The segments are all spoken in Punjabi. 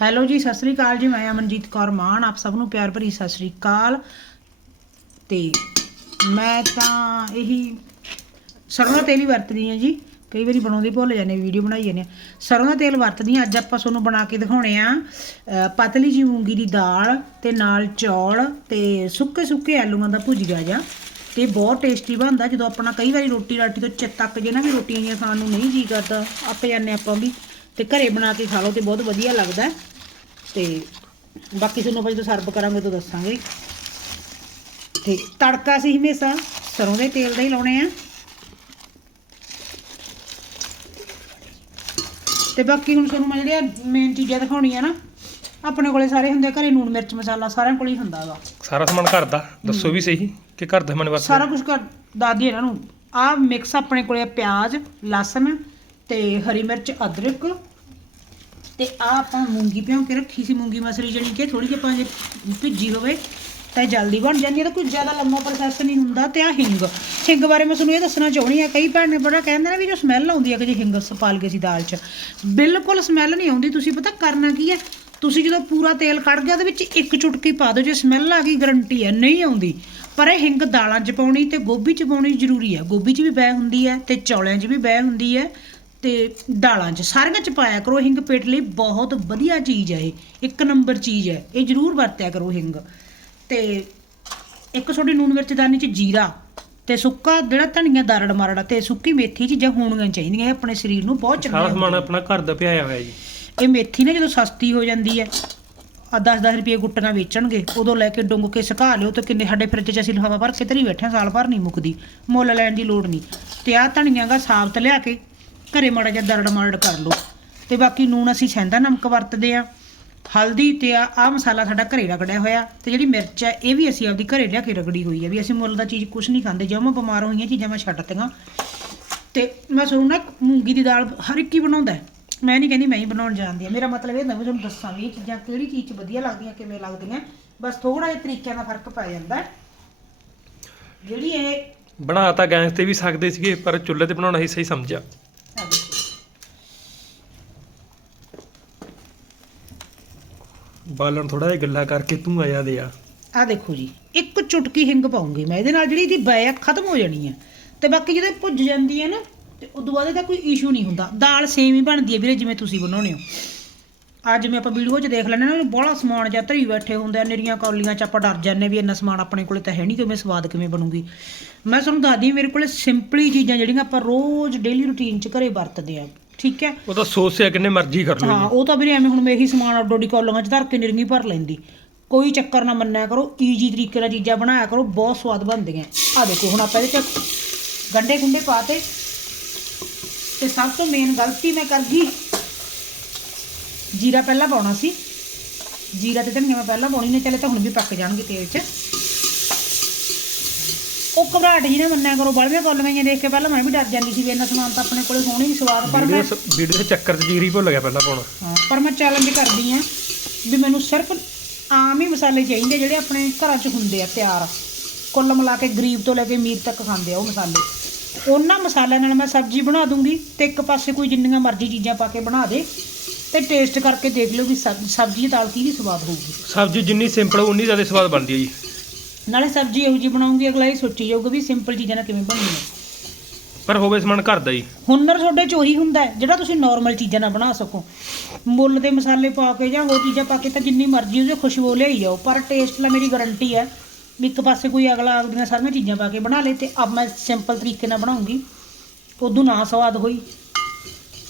ਹੈਲੋ ਜੀ, ਸਤਿ ਸ੍ਰੀ ਅਕਾਲ ਜੀ, ਮੈਂ ਅਮਨਜੀਤ ਕੌਰ ਮਾਨ, ਆਪ ਸਭ ਨੂੰ ਪਿਆਰ ਭਰੀ ਸਤਿ ਸ੍ਰੀ ਅਕਾਲ। ਤੇ ਮੈਂ ਤਾਂ ਇਹੀ ਸਰੋਂ ਦਾ ਤੇਲ ਹੀ ਵਰਤਦੀ ਹਾਂ ਜੀ। ਕਈ ਵਾਰੀ ਬਣਾਉਂਦੇ ਭੁੱਲ ਜਾਂਦੇ ਵੀਡੀਓ ਬਣਾਈ ਜਾਂਦੇ ਹਾਂ। ਸਰੋਂ ਦਾ ਤੇਲ ਵਰਤਦੀ ਹਾਂ, ਅੱਜ ਆਪਾਂ ਤੁਹਾਨੂੰ ਬਣਾ ਕੇ ਦਿਖਾਉਣੇ ਆ ਪਤਲੀ ਜੀ ਮੂੰਗੀ ਦੀ ਦਾਲ ਤੇ ਨਾਲ ਚੌਲ ਤੇ ਸੁੱਕੇ ਸੁੱਕੇ ਆਲੂਆਂ ਦਾ ਭੁਜੀਆ ਜਾ ਤੇ ਬਹੁਤ ਟੇਸਟੀ ਬਣਦਾ, ਜਦੋਂ ਆਪਣਾ ਕਈ ਵਾਰੀ ਰੋਟੀ ਰਾਟੀ ਤੋਂ ਚਿੱਤ ਤੱਕ ਜੇ ਨਾ ਵੀ ਰੋਟੀਆਂ ਜਿਹੀਆਂ ਖਾਣ ਨੂੰ ਨਹੀਂ ਜੀ ਕਰਦਾ, ਆਪੇ ਜਾਂਦੇ ਆਪਾਂ ਵੀ। ਤੇ ਘਰੇ ਬਣਾ ਕੇ ਖਾ ਲਓ ਤੇ ਬਹੁਤ ਵਧੀਆ ਲੱਗਦਾ। ਤੇ ਬਾਕੀ ਤੁਹਾਨੂੰ ਆਪਾਂ ਜਦੋਂ ਸਰਵ ਕਰਾਂਗੇ ਤਾਂ ਦੱਸਾਂਗੇ। ਤੇ ਤੜਕਾ ਅਸੀਂ ਹਮੇਸ਼ਾ ਸਰੋਂ ਦੇ ਤੇਲ ਦਾ ਹੀ ਲਾਉਣੇ ਆ। ਤੇ ਬਾਕੀ ਹੁਣ ਤੁਹਾਨੂੰ ਮੈਂ ਜਿਹੜੀਆਂ ਮੇਨ ਚੀਜ਼ਾਂ ਦਿਖਾਉਣੀਆਂ ਨਾ ਆਪਣੇ ਕੋਲੇ ਸਾਰੇ ਹੁੰਦੇ ਆ, ਘਰੇ ਨੂਣ ਮਿਰਚ ਮਸਾਲਾ ਸਾਰਿਆਂ ਕੋਲੇ ਹੀ ਹੁੰਦਾ ਵਾ ਸਾਰਾ ਸਮਾਨ ਘਰ ਦਾ? ਦੱਸੋ ਵੀ ਸਹੀ ਕਿ ਘਰ ਦਾ ਮਨ ਸਾਰਾ ਕੁਝ ਕਰ ਦਾਦੀ ਇਹਨਾਂ ਨੂੰ ਆਹ ਮਿਕਸ ਆਪਣੇ ਕੋਲੇ ਆ ਪਿਆਜ਼ ਲਸਣ ਤੇ ਹਰੀ ਮਿਰਚ ਅਦਰਕ ਤੇ ਆ ਆਪਾਂ ਮੂੰਗੀ ਭਿਉਂ ਕੇ ਰੱਖੀ ਸੀ, ਮੂੰਗੀ ਮਸਰੀ ਜਿਹੜੀ ਕਿ ਥੋੜੀ ਜਿਹੀ ਆਪਾਂ ਜੇ ਭਿੱਜੀ ਹੋਵੇ ਤਾਂ ਜਲਦੀ ਬਣ ਜਾਂਦੀ ਹੈ। ਤਾਂ ਕੋਈ ਜ਼ਿਆਦਾ ਲੰਮਾ ਪ੍ਰੋਸੈਸ ਨਹੀਂ ਹੁੰਦਾ ਤੇ ਆ ਹਿੰਗ। ਹਿੰਗ ਬਾਰੇ ਮੈਂ ਤੁਹਾਨੂੰ ਇਹ ਦੱਸਣਾ ਚਾਹੁੰਦੀ ਆ ਕਈ ਭੈਣ ਨੇ ਬੜਾ ਕਹਿੰਦੇ ਨੇ ਵੀ ਜੋ ਸਮੈਲ ਆਉਂਦੀ ਹੈ ਕਿ ਜੇ ਹਿੰਗ ਸਪਾਲ ਕੇ ਸੀ ਦਾਲ 'ਚ। ਬਿਲਕੁਲ ਸਮੈਲ ਨਹੀਂ ਆਉਂਦੀ, ਤੁਸੀਂ ਪਤਾ ਕਰਨਾ ਕੀ ਹੈ? ਤੁਸੀਂ ਜਦੋਂ ਪੂਰਾ ਤੇਲ ਕੱਢ ਗਿਆ ਉਹਦੇ ਵਿੱਚ ਇੱਕ ਚੁਟਕੀ ਪਾ ਦਿਓ, ਜੇ ਸਮੈਲ ਆ ਗਈ ਗਰੰਟੀ ਹੈ, ਨਹੀਂ ਆਉਂਦੀ। ਪਰ ਇਹ ਹਿੰਗ ਦਾਲਾਂ 'ਚ ਪਾਉਣੀ ਤੇ ਗੋਭੀ 'ਚ ਪਾਉਣੀ ਜ਼ਰੂਰੀ ਹੈ। ਗੋਭੀ 'ਚ ਵੀ ਬੈ ਹੁੰਦੀ ਹੈ ਤੇ ਚੌਲਿਆਂ 'ਚ ਵੀ ਬੈ ਹੁੰਦੀ ਹੈ। ਤੇ ਦਾਲਾਂ 'ਚ। ਸਾਰੀਆਂ 'ਚ ਪਾਇਆ ਕਰੋ ਹਿੰਗ ਪੇਟ ਲਈ। ਬਹੁਤ ਵਧੀਆ ਚੀਜ਼ ਹੈ ਇਹ। ਇੱਕ ਨੰਬਰ ਚੀਜ਼ ਹੈ। ਇਹ ਜ਼ਰੂਰ ਵਰਤਿਆ ਕਰੋ ਹਿੰਗ। ਤੇ ਇੱਕ ਛੋਟੀ ਨੂਨ ਮਿਰਚ ਦਾਨੀ 'ਚ ਜੀਰਾ ਤੇ ਸੁੱਕਾ ਜਿਹੜਾ ਧਨੀਆ ਦਰੜ ਮਾਰੜਾ ਤੇ ਸੁੱਕੀ ਮੇਥੀ ਚੀਜ਼ਾਂ ਹੋਣੀਆਂ ਚਾਹੀਦੀਆਂ। ਇਹ ਆਪਣੇ ਸਰੀਰ ਨੂੰ ਬਹੁਤ ਸਾਰਾ ਚੰਗੀਆਂ ਸਮਾਨ ਆਪਣਾ ਘਰ ਦਾ ਪਿਆਇਆ ਹੋਇਆ ਜੀ। ਇਹ ਮੇਥੀ ਨਾ ਜਦੋਂ ਸਸਤੀ ਹੋ ਜਾਂਦੀ ਹੈ ਆ 10-10 ਰੁਪਏ ਗੁੱਟੀਆਂ ਵੇਚਣਗੇ। ਉਦੋਂ ਲੈ ਕੇ ਡੁੰਗ ਕੇ ਸੁਕਾ ਲਿਓ ਤੇ ਕਿੰਨੇ ਸਾਡੇ ਫਰਿੱਜ 'ਚ ਅਸੀਂ ਲਿਫਾਫਾ ਭਰ ਕੇ ਧਰੀ ਬੈਠੇ ਸਾਲ ਭਰ ਨਹੀਂ ਮੁੱਕਦੀ। ਮੁੱਲ ਲੈਣ ਦੀ ਲੋੜ ਨਹੀਂ। ਤੇ ਆਹ ਧਨੀਆਂ ਦਾ ਸਾਬਤ ਲਿਆ ਕੇ ਘਰੇ ਮਾੜਾ ਜਿਹਾ ਦਰੜ ਮਾਰੜ ਕਰ ਲਓ। ਤੇ ਬਾਕੀ ਨੂਣ ਅਸੀਂ ਸੈਂਦਾ ਨਮਕ ਵਰਤਦੇ ਆ ਹਲਦੀ ਤੇ ਆ, ਆਹ ਮਸਾਲਾ ਸਾਡਾ ਘਰੇ ਰਗੜਿਆ ਹੋਇਆ। ਤੇ ਜਿਹੜੀ ਮਿਰਚ ਹੈ ਇਹ ਵੀ ਅਸੀਂ ਆਪਦੀ ਘਰੇ ਲਿਆ ਕੇ ਰਗੜੀ ਹੋਈ ਹੈ ਵੀ ਅਸੀਂ ਮੁੱਲ ਦਾ ਚੀਜ਼ ਕੁਝ ਨਹੀਂ ਖਾਂਦੇ। ਜਦੋਂ ਮੈਂ ਬਿਮਾਰ ਹੋਈਆਂ ਚੀਜ਼ਾਂ ਮੈਂ ਛੱਡਤੀਆਂ ਤੇ ਮੈਂ ਤੁਹਾਨੂੰ ਨਾ ਮੂੰਗੀ ਦੀ ਦਾਲ ਹਰ ਇੱਕ ਹੀ ਬਣਾਉਂਦਾ। ਮੈਂ ਨਹੀਂ ਕਹਿੰਦੀ ਮੈਂ ਹੀ ਬਣਾਉਣ ਜਾਣਦੀ ਆ ਮੇਰਾ ਮਤਲਬ ਇਹ ਹੁੰਦਾ ਵੀ ਤੁਹਾਨੂੰ ਦੱਸਾਂ ਵੀ ਇਹ ਚੀਜ਼ਾਂ ਕਿਹੜੀ ਚੀਜ਼ 'ਚ ਵਧੀਆ ਲੱਗਦੀਆਂ, ਕਿਵੇਂ ਲੱਗਦੀਆਂ। ਬਸ ਥੋੜਾ ਜਿਹਾ ਤਰੀਕਿਆਂ ਦਾ ਫ਼ਰਕ ਪੈ ਜਾਂਦਾ। ਜਿਹੜੀ ਇਹ ਬਣਾ ਤਾਂ ਗੈਸ ਤੇ ਵੀ ਸਕਦੇ ਸੀਗੇ, ਪਰ ਚੁੱਲ੍ਹੇ ਤੇ ਬਣਾਉਣਾ ਹੀ ਸਹੀ ਸਮਝਿਆ ਆਹ ਦੇਖੋ। ਬਾਲਣ ਥੋੜਾ ਜਿਹਾ ਗੱਲਾ ਕਰਕੇ ਤੂੰ ਆ ਜਾਂਦੇ ਆ। ਆਹ ਦੇਖੋ ਜੀ, ਇੱਕ ਚੁਟਕੀ ਹਿੰਗ ਪਾਉਂਗੀ ਮੈਂ, ਇਹਦੇ ਨਾਲ ਜਿਹੜੀ ਇਹਦੀ ਬੈ ਆ ਖਤਮ ਹੋ ਜਾਣੀ ਹੈ ਤੇ ਬਾਕੀ ਜਦੋਂ ਭੁੱਜ ਜਾਂਦੀ ਹੈ ਨਾ, ਤੇ ਉਦੋਂ ਬਾਅਦ ਇਹਦਾ ਕੋਈ ਇਸ਼ੂ ਨਹੀਂ ਹੁੰਦਾ। ਦਾਲ ਸੇਮ ਹੀ ਬਣਦੀ ਹੈ ਵੀਰੇ ਜਿਵੇਂ ਤੁਸੀਂ ਬਣਾਉਣੇ ਹੋ। ਅੱਜ ਮੈਂ ਆਪਾਂ ਵੀਡੀਓ 'ਚ ਦੇਖ ਲੈਂਦੇ ਨਾ ਬੜਾ ਸਮਾਨ ਜਾਂ ਧਰੀ ਬੈਠੇ ਹੁੰਦੇ ਆ, ਨਿਰੀਆਂ ਕੌਲੀਆਂ 'ਚ ਆਪਾਂ ਡਰ ਜਾਂਦੇ ਵੀ ਇੰਨਾ ਸਮਾਨ ਆਪਣੇ ਕੋਲੇ ਤਾਂ ਹੈ ਨਹੀਂ ਕਿਵੇਂ ਸਵਾਦ ਕਿਵੇਂ ਬਣੂਗੀ। ਮੈਂ ਤੁਹਾਨੂੰ ਦੱਸਦੀ ਮੇਰੇ ਕੋਲੇ ਸਿੰਪਲੀ ਚੀਜ਼ਾਂ ਜਿਹੜੀਆਂ ਆਪਾਂ ਰੋਜ਼ ਡੇਲੀ ਰੁਟੀਨ 'ਚ ਘਰੇ ਵਰਤਦੇ ਆ। ਠੀਕ ਹੈ। ਉਹ ਤਾਂ ਸੋਚਿਆ ਕਿੰਨੇ ਮਰਜ਼ੀ ਕਰ ਲਓ ਹਾਂ ਉਹ ਤਾਂ ਵੀਰੇ ਐਵੇਂ ਹੁਣ ਮੈਂ ਇਹੀ ਸਮਾਨ ਅੱਡੋ ਅੱਡੀ ਕੌਲੀਆਂ 'ਚ ਧਰ ਕੇ ਨਿਰੰਗੀ ਭਰ ਲੈਂਦੀ। ਕੋਈ ਚੱਕਰ ਨਾ ਮੰਨਿਆ ਕਰੋ ਈਜੀ ਤਰੀਕੇ ਨਾਲ ਚੀਜ਼ਾਂ ਬਣਾਇਆ ਕਰੋ ਬਹੁਤ ਸਵਾਦ ਬਣਦੀਆਂ। ਆ ਦੇਖੋ ਹੁਣ ਆਪਾਂ ਇਹਦੇ 'ਚ ਗੰਡੇ ਗੁੰਡੇ ਪਾਤੇ ਤੇ ਸਭ ਤੋਂ ਮੇਨ ਗਲਤੀ ਮੈਂ ਕਰ ਗਈ? ਜੀਰਾ ਪਹਿਲਾਂ ਪਾਉਣਾ ਸੀ। ਜੀਰਾ ਤੇ ਧਨੀਆ ਮੈਂ ਪਹਿਲਾਂ ਪਾਉਣੀ ਨੇ ਚਲੇ ਤਾਂ ਹੁਣ ਵੀ ਪੱਕ ਜਾਣਗੇ ਤੇਲ 'ਚ। ਉਹ ਘਬਰਾਹਟ ਜੀ ਨਾ ਮੰਨਿਆ ਕਰੋ ਬੜਵੇਂ ਕੌਲੀਆਂ ਜਿਹੀਆਂ ਦੇਖ ਕੇ ਪਹਿਲਾਂ ਮੈਂ ਵੀ ਡਰ ਜਾਂਦੀ ਸੀ ਵੀ ਇੰਨਾ ਸਮਾਨ ਤਾਂ ਆਪਣੇ ਕੋਲੇ ਹੋਣੀ ਨਹੀਂ ਸਵਾਦ ਪਰ ਮੈਂ ਵੀਡੀਓ ਦੇ ਚੱਕਰ 'ਚ ਜੀਰੀ ਭੁੱਲ ਗਿਆ ਪਹਿਲਾਂ ਪਾਉਣਾ। ਹਾਂ ਪਰ ਮੈਂ ਚੈਲੰਜ ਕਰਦੀ ਆ ਵੀ ਮੈਨੂੰ ਸਿਰਫ ਆਮ ਹੀ ਮਸਾਲੇ ਚਾਹੀਦੇ ਜਿਹੜੇ ਆਪਣੇ ਘਰਾਂ 'ਚ ਹੁੰਦੇ ਆ ਤਿਆਰ। ਕੁੱਲ ਮਿਲਾ ਕੇ ਗਰੀਬ ਤੋਂ ਲੈ ਕੇ ਅਮੀਰ ਤੱਕ ਖਾਂਦੇ ਆ ਉਹ ਮਸਾਲੇ। ਉਹਨਾਂ ਮਸਾਲਿਆਂ ਨਾਲ ਮੈਂ ਸਬਜ਼ੀ ਬਣਾ ਦੂੰਗੀ ਤੇ ਇੱਕ ਪਾਸੇ ਕੋਈ ਜਿੰਨੀਆਂ ਮਰਜ਼ੀ ਚੀਜ਼ਾਂ ਪਾ ਕੇ ਬਣਾ ਦੇ ਤੇ ਟੇਸਟ ਕਰਕੇ ਦੇਖ ਲਿਓ ਵੀ ਸਬ- ਸਬਜ਼ੀ ਦੀ ਦਾਲ ਕਿਹਦੀ ਸਵਾਦ ਹੋਊਗੀ। ਸਬਜ਼ੀ ਜਿੰਨੀ ਸਿੰਪਲ ਉਨੀ ਜ਼ਿਆਦਾ ਸਵਾਦ ਬਣਦੀ ਹੈ ਜੀ। ਨਾਲੇ ਸਬਜ਼ੀ ਇਹੋ ਜਿਹੀ ਬਣਾਉਂਗੀ ਅਗਲਾ ਇਹ ਸੋਚੀ ਜਾਊਗਾ ਵੀ ਸਿੰਪਲ ਚੀਜ਼ਾਂ ਨਾਲ ਕਿਵੇਂ ਬਣਨੀ ਹੈ ਪਰ ਹੋਵੇ ਸਮਾਨ ਘਰ ਦਾ ਜੀ ਹੁਨਰ ਤੁਹਾਡੇ ਚ ਉਹੀ ਹੁੰਦਾ ਹੈ ਜਿਹੜਾ ਤੁਸੀਂ ਨਾਰਮਲ ਚੀਜ਼ਾਂ ਨਾਲ ਬਣਾ ਸਕੋ। ਮੁੱਲ ਦੇ ਮਸਾਲੇ ਪਾ ਕੇ ਜਾਂ ਹੋਰ ਚੀਜ਼ਾਂ ਪਾ ਕੇ ਤਾਂ ਜਿੰਨੀ ਮਰਜ਼ੀ ਉਹਦੇ ਖੁਸ਼ਬੂ ਲਿਆਈ ਜਾਓ ਪਰ ਟੇਸਟ ਨਾਲ ਮੇਰੀ ਗਾਰੰਟੀ ਹੈ ਵੀ ਇੱਕ ਪਾਸੇ ਕੋਈ ਅਗਲਾ ਆਪਦੀਆਂ ਸਾਰੀਆਂ ਚੀਜ਼ਾਂ ਪਾ ਕੇ ਬਣਾ ਲੇ ਤੇ ਅਬ ਮੈਂ ਸਿੰਪਲ ਤਰੀਕੇ ਨਾਲ ਬਣਾਉਂਗੀ ਉਦੋਂ ਨਾ ਸਵਾਦ ਹੋਈ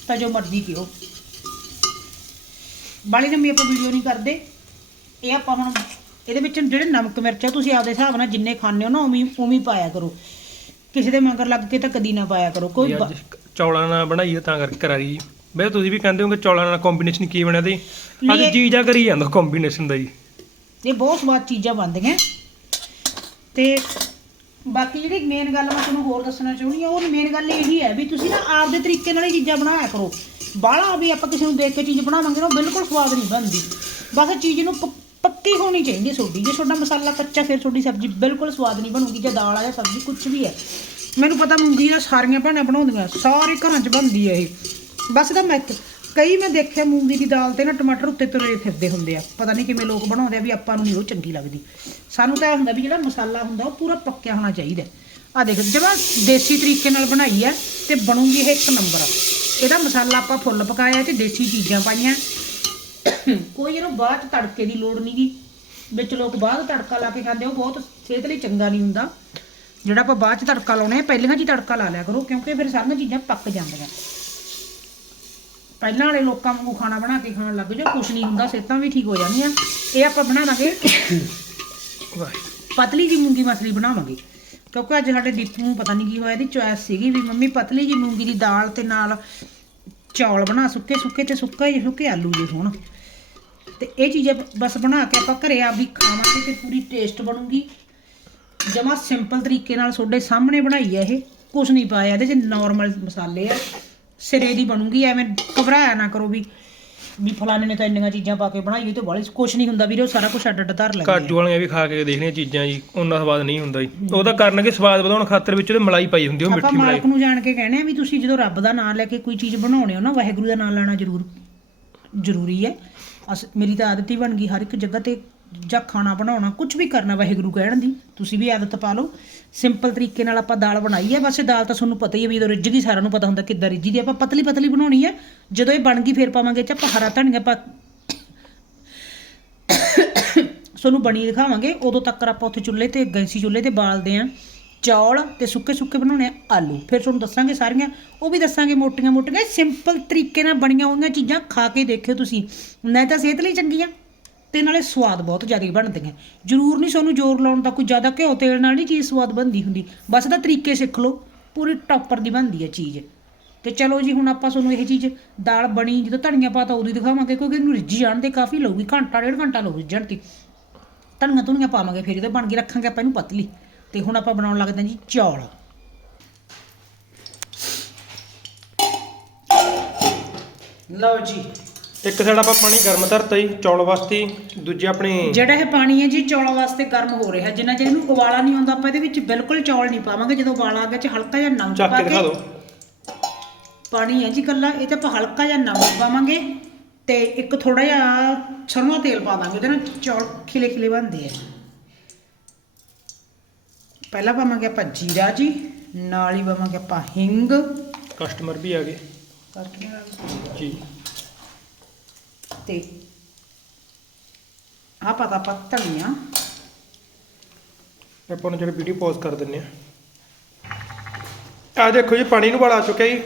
ਤਾਂ ਜੋ ਮਰਜ਼ੀ ਕਿਓ ਬਾਲੀ ਲੰਮੀ ਆਪਾਂ ਵੀਡੀਓ ਨਹੀਂ ਕਰਦੇ ਇਹ ਆਪਾਂ ਹੁਣ ਇਹਦੇ ਵਿੱਚ ਜਿਹੜੇ ਨਮਕ ਮਿਰਚ ਆ ਤੁਸੀਂ ਆਪਦੇ ਹਿਸਾਬ ਨਾਲ ਜਿੰਨੇ ਖਾਣੇ ਹੋ ਨਾ ਉਵੇਂ ਉਵੇਂ ਹੀ ਪਾਇਆ ਕਰੋ। ਕਿਸੇ ਦੇ ਮਗਰ ਲੱਗ ਕੇ ਤਾਂ ਕਦੀ ਨਾ ਪਾਇਆ ਕਰੋ। ਕੋਈ ਬ- ਚੌਲਾਂ ਨਾਲ ਬਣਾਈਏ ਤਾਂ ਕਰਕੇ ਕਰਾਈ। ਬਈ ਤੁਸੀਂ ਵੀ ਕਹਿੰਦੇ ਹੋਗੇ ਚੌਲਾਂ ਨਾਲ ਕੰਬੀਨੇਸ਼ਨ ਕੀ ਬਣਿਆ ਤੇ ਅੱਜ ਨਹੀਂ, ਜੀ ਜਾ ਕਰੀ ਜਾਂਦਾ ਕੰਬੀਨੇਸ਼ਨ ਦਾ ਜੀ ਇਹ ਬਹੁਤ ਸਵਾਦ ਚੀਜ਼ਾਂ ਬਣਦੀਆਂ। ਤੇ ਬਾਕੀ ਜਿਹੜੀ ਮੇਨ ਗੱਲ ਮੈਂ ਤੁਹਾਨੂੰ ਹੋਰ ਦੱਸਣਾ ਚਾਹੁੰਦੀ ਹਾਂ ਉਹ ਮੇਨ ਗੱਲ ਇਹੀ ਹੈ ਵੀ ਤੁਸੀਂ ਨਾ ਆਪਦੇ ਤਰੀਕੇ ਨਾਲ ਹੀ ਚੀਜ਼ਾਂ ਬਣਾਇਆ ਕਰੋ। ਬਾਹਲਾ ਵੀ ਆਪਾਂ ਕਿਸੇ ਨੂੰ ਦੇਖ ਕੇ ਚੀਜ਼ ਬਣਾਵਾਂਗੇ ਨਾ ਉਹ ਬਿਲਕੁਲ ਸਵਾਦ ਨਹੀਂ ਬਣਦੀ। ਬਸ ਚੀਜ਼ ਨੂੰ ਪ- ਪੱਕੀ ਹੋਣੀ ਚਾਹੀਦੀ ਹੈ ਤੁਹਾਡੀ ਜੇ ਤੁਹਾਡਾ ਮਸਾਲਾ ਕੱਚਾ, ਫਿਰ ਤੁਹਾਡੀ ਸਬਜ਼ੀ ਬਿਲਕੁਲ ਸਵਾਦ ਨਹੀਂ ਬਣੂਗੀ ਜਾਂ ਦਾਲ ਆ ਜਾਂ ਸਬਜ਼ੀ ਕੁਝ ਵੀ ਹੈ। ਮੈਨੂੰ ਪਤਾ ਮੂੰਗੀ ਨਾਲ ਸਾਰੀਆਂ ਭੈਣਾਂ ਬਣਾਉਂਦੀਆਂ, ਸਾਰੇ ਘਰਾਂ 'ਚ ਬਣਦੀ ਹੈ ਇਹ। ਬਸ ਇਹਦਾ ਮੈਂ ਕਈ ਮੈਂ ਦੇਖਿਆ ਮੂੰਗੀ ਦੀ ਦਾਲ ਤੇ ਨਾ ਟਮਾਟਰ ਉੱਤੇ ਤੁਰੇ ਫਿਰਦੇ ਹੁੰਦੇ ਆ। ਪਤਾ ਨਹੀਂ ਕਿਵੇਂ ਲੋਕ ਬਣਾਉਂਦੇ ਆ ਵੀ ਆਪਾਂ ਨੂੰ ਨਹੀਂ ਉਹ ਚੰਗੀ ਲੱਗਦੀ। ਸਾਨੂੰ ਤਾਂ ਇਹ ਹੁੰਦਾ ਵੀ ਜਿਹੜਾ ਮਸਾਲਾ ਹੁੰਦਾ ਉਹ ਪੂਰਾ ਪੱਕਿਆ ਹੋਣਾ ਚਾਹੀਦਾ। ਆ ਦੇਖ, ਜਮਾ ਦੇਸੀ ਤਰੀਕੇ ਨਾਲ ਬਣਾਈ ਆ ਤੇ ਬਣੂਗੀ ਇਹ ਇੱਕ ਨੰਬਰ। ਇਹਦਾ ਮਸਾਲਾ ਆਪਾਂ ਫੁੱਲ ਪਕਾਇਆ ਤੇ ਦੇਸੀ ਚੀਜ਼ਾਂ ਪਾਈਆਂ। ਕੋਈ ਇਹਨੂੰ ਬਾਅਦ ਚ ਤੜਕੇ ਦੀ ਲੋੜ ਨਹੀਂਗੀ ਵਿੱਚ ਲੋਕ ਬਾਅਦ ਤੜਕਾ ਲਾ ਕੇ ਖਾਂਦੇ ਉਹ ਬਹੁਤ ਸਿਹਤ ਲਈ ਚੰਗਾ ਨਹੀਂ ਹੁੰਦਾ। ਜਿਹੜਾ ਆਪਾਂ ਬਾਅਦ ਚ ਤੜਕਾ ਲਾਉਣੇ ਆ ਪਹਿਲਾਂ ਹੀ ਤੜਕਾ ਲਾ ਲਿਆ ਕਰੋ ਕਿਉਂਕਿ ਫਿਰ ਸਾਰੀਆਂ ਚੀਜ਼ਾਂ ਪੱਕ ਜਾਂਦੀਆਂ। ਪਹਿਲਾਂ ਵਾਲੇ ਲੋਕਾਂ ਵਾਂਗੂ ਖਾਣਾ ਬਣਾ ਕੇ ਖਾਣ ਲੱਗ ਜਾਓ ਕੁਛ ਨਹੀਂ ਹੁੰਦਾ ਸਿਹਤਾਂ ਵੀ ਠੀਕ ਹੋ ਜਾਂਦੀਆਂ। ਇਹ ਆਪਾਂ ਬਣਾਵਾਂਗੇ ਪਤਲੀ ਜੀ ਮੂੰਗੀ ਮਸਰੀ ਬਣਾਵਾਂਗੇ। ਕਿਉਂਕਿ ਅੱਜ ਸਾਡੇ ਦੀਪੂ ਨੂੰ ਪਤਾ ਨਹੀਂ ਕੀ ਹੋਇਆ ਇਹਦੀ ਚੋਇਸ ਸੀਗੀ ਵੀ ਮੰਮੀ ਪਤਲੀ ਜੀ ਮੂੰਗੀ ਦੀ ਦਾਲ ਤੇ ਨਾਲ ਚੌਲ ਬਣਾ ਸੁੱਕੇ ਸੁੱਕੇ ਤੇ ਸੁੱਕਾ ਹੀ ਸੁੱਕੇ ਆਲੂ ਦੇ ਹੋਣ। ਤੇ ਇਹ ਚੀਜ਼ਾਂ ਬਸ ਬਣਾ ਕੇ ਆਪਾਂ ਘਰੇ ਆਪ ਵੀ ਖਾਵਾਂਗੇ ਤੇ ਪੂਰੀ ਟੇਸਟ ਬਣੂਗੀ। ਜਮਾ ਸਿੰਪਲ ਤਰੀਕੇ ਨਾਲ ਤੁਹਾਡੇ ਸਾਹਮਣੇ ਬਣਾਈ ਹੈ ਇਹ। ਕੁਛ ਨਹੀਂ ਪਾਇਆ ਇਹਦੇ 'ਚ ਨਾਰਮਲ ਮਸਾਲੇ ਆ। ਸਿਰੇ ਦੀ ਬਣੂਗੀ ਐਵੇਂ ਘਬਰਾਇਆ ਨਾ ਕਰੋ ਵੀ ਵੀ ਫਲਾਣੇ ਨੇ ਤਾਂ ਇੰਨੀਆਂ ਚੀਜ਼ਾਂ ਪਾ ਕੇ ਬਣਾਈ ਹੋਈ ਤੇ ਬਾਲੀ ਕੁਛ ਨਹੀਂ ਹੁੰਦਾ ਵੀਰੇ ਉਹ ਸਾਰਾ ਕੁਝ ਅੱਡ ਅੱਡ ਧਰ ਲੈਂਦੇ ਆ। ਕਾਜੂ ਵਾਲੀਆਂ ਵੀ ਖਾ ਕੇ ਦੇਖਣੀਆਂ ਚੀਜ਼ਾਂ ਜੀ ਉਹਨਾਂ ਸਵਾਦ ਨਹੀਂ ਹੁੰਦਾ ਜੀ। ਉਹਦਾ ਕਰਨਗੇ ਸਵਾਦ ਵਧਾਉਣ ਖਾਤਰ ਵਿੱਚ ਉਹਦੇ ਮਲਾਈ ਪਾਈ ਹੁੰਦੀ ਉਹ ਆਪਾਂ ਮਿੱਠੀ ਮਲਾਈ। ਮਾਲਕ ਨੂੰ ਜਾਣ ਕੇ ਕਹਿੰਦੇ ਆ ਵੀ ਤੁਸੀਂ ਜਦੋਂ ਰੱਬ ਦਾ ਨਾਮ ਲੈ ਕੇ ਕੋਈ ਚੀਜ਼ ਬਣਾਉਣੇ ਹੋ ਨਾ ਵਾਹਿਗੁਰੂ ਦਾ ਨਾਮ ਲੈਣਾ ਜ਼ਰੂਰ ਜ਼ਰੂਰੀ ਹੈ। ਅਸ ਮੇਰੀ ਤਾਂ ਆਦਤ ਹੀ ਬਣ ਗਈ ਹਰ ਇੱਕ ਜਗ੍ਹਾ ਤੇ ਜਾਂ ਖਾਣਾ ਬਣਾਉਣਾ ਕੁਝ ਵੀ ਕਰਨਾ ਵਾਹਿਗੁਰੂ ਕਹਿਣ ਦੀ। ਤੁਸੀਂ ਵੀ ਆਦਤ ਪਾ ਲਓ। ਸਿੰਪਲ ਤਰੀਕੇ ਨਾਲ ਆਪਾਂ ਦਾਲ ਬਣਾਈ ਹੈ। ਵੈਸੇ ਦਾਲ ਤਾਂ ਤੁਹਾਨੂੰ ਪਤਾ ਹੀ ਹੈ ਵੀ ਜਦੋਂ ਰਿੱਝ ਗਈ ਸਾਰਿਆਂ ਨੂੰ ਪਤਾ ਹੁੰਦਾ ਕਿੱਦਾਂ ਰਿੱਝੀ ਦੀ ਆਪਾਂ ਪਤਲੀ ਪਤਲੀ ਬਣਾਉਣੀ ਹੈ। ਜਦੋਂ ਇਹ ਬਣ ਗਈ ਫਿਰ ਪਾਵਾਂਗੇ ਚ ਆਪਾਂ ਹਰਾ ਧਨੀਆ ਪਾ ਤੁਹਾਨੂੰ ਬਣੀ ਦਿਖਾਵਾਂਗੇ। ਉਦੋਂ ਤੱਕ ਆਪਾਂ ਉੱਥੇ ਚੁੱਲ੍ਹੇ ਤੇ, ਗੈਂਸੀ ਚੁੱਲ੍ਹੇ ਤੇ ਬਾਲਦੇ ਆਂ ਚੌਲ ਤੇ ਸੁੱਕੇ ਸੁੱਕੇ ਬਣਾਉਣੇ ਆ ਆਲੂ। ਫਿਰ ਤੁਹਾਨੂੰ ਦੱਸਾਂਗੇ ਸਾਰੀਆਂ, ਉਹ ਵੀ ਦੱਸਾਂਗੇ ਮੋਟੀਆਂ ਮੋਟੀਆਂ ਸਿੰਪਲ ਤਰੀਕੇ ਨਾਲ ਬਣੀਆਂ ਹੋਈਆਂ ਚੀਜ਼ਾਂ ਖਾ ਕੇ ਦੇਖਿਓ ਤੁਸੀਂ। ਨਹੀਂ ਤਾਂ ਸਿਹਤ ਲਈ ਚੰਗੀਆਂ ਤੇ ਨਾਲੇ ਸਵਾਦ ਬਹੁਤ ਜ਼ਿਆਦਾ ਬਣਦੀਆਂ। ਜ਼ਰੂਰ ਨਹੀਂ ਸਾਨੂੰ ਜ਼ੋਰ ਲਾਉਣ ਦਾ ਕੋਈ ਜ਼ਿਆਦਾ ਘਿਓ ਤੇਲ ਨਾਲ ਨਹੀਂ ਚੀਜ਼ ਸਵਾਦ ਬਣਦੀ ਹੁੰਦੀ। ਬਸ ਇਹਦਾ ਤਰੀਕੇ ਸਿੱਖ ਲਓ, ਪੂਰੀ ਟੌਪਰ ਦੀ ਬਣਦੀ ਹੈ ਚੀਜ਼। ਤੇ ਚਲੋ ਜੀ, ਹੁਣ ਆਪਾਂ ਤੁਹਾਨੂੰ ਇਹ ਚੀਜ਼, ਦਾਲ ਬਣੀ, ਜਦੋਂ ਧਨੀਆ ਪਾਤਾ ਉਦੋਂ ਹੀ ਦਿਖਾਵਾਂਗੇ, ਕਿਉਂਕਿ ਇਹਨੂੰ ਰਿੱਝੀ ਜਾਣ ਦੇ ਕਾਫੀ ਲਊਗੀ, ਘੰਟਾ, ਡੇਢ ਘੰਟਾ ਲਊ ਰਿੱਝਣ ਤੇ ਧਨੀਆ ਧੁਨੀਆਂ ਪਾਵਾਂਗੇ, ਫਿਰ ਇਹਦੇ ਬਣ ਕੇ ਰੱਖਾਂਗੇ ਆਪਾਂ ਇਹਨੂੰ ਪਤਲੀ। ਤੇ ਹੁਣ ਆਪਾਂ ਬਣਾਉਣ ਲੱਗਦੇ ਹਾਂ ਜੀ ਚੌਲ। ਲਓ ਜੀ। ਇੱਕ ਸਾਈਡ ਆਪਾਂ ਪਾਣੀ ਗਰਮ ਧਰਤਾ ਜੀ ਚੌਲ ਵਾਸਤੇ ਦੂਜੇ ਆਪਣੇ ਜਿਹੜਾ ਇਹ ਪਾਣੀ ਹੈ ਜੀ ਚੌਲਾਂ ਵਾਸਤੇ ਗਰਮ ਹੋ ਰਿਹਾ ਜਿੰਨਾ ਚਿਰ ਇਹਨੂੰ ਉਬਾਲਾ ਨਹੀਂ ਆਉਂਦਾ ਆਪਾਂ ਇਹਦੇ ਵਿੱਚ ਬਿਲਕੁਲ ਚੌਲ ਨਹੀਂ ਪਾਵਾਂਗੇ। ਜਦੋਂ ਉਬਾਲਾ ਆ ਗਿਆ ਚ ਹਲਕਾ ਜਿਹਾ ਨਮਕ ਚੱਕ ਪਾ ਕੇ ਦਿਖਾ ਕੇ ਦਿਓ। ਪਾਣੀ ਹੈ ਜੀ ਕੱਲਾ ਇਹ ਤੇ ਆਪਾਂ ਹਲਕਾ ਜਿਹਾ ਨਮਕ ਪਾਵਾਂਗੇ ਤੇ ਇੱਕ ਥੋੜਾ ਜਿਹਾ ਸਰੋਂ ਦਾ ਤੇਲ ਪਾ ਦਾਂਗੇ। ਉਹਦੇ ਨਾਲ ਚੌਲ ਖਿਲੇ ਖਿਲੇ ਬਣਦੇ ਆ ਪਹਿਲਾਂ ਪਾਵਾਂਗੇ ਆਪਾਂ ਜੀਰਾ ਜੀ ਨਾਲ ਹੀ ਪਾਵਾਂਗੇ ਆਪਾਂ ਹਿੰਗ। ਕਸਟਮਰ ਵੀ ਆ ਗਏ। ਜੀ। ਤੇ ਆਹ ਪਤਾ ਆਪਾਂ ਧਨੀਆ। ਆਪਾਂ ਨੂੰ ਜਿਹੜਾ ਵੀਡੀਓ ਪੌਜ਼ ਕਰ ਦਿੰਨੇ ਆ। ਆ ਦੇਖੋ ਜੀ ਪਾਣੀ ਨੂੰ ਵਾਲਾ ਆ ਚੁੱਕਿਆ ਜੀ।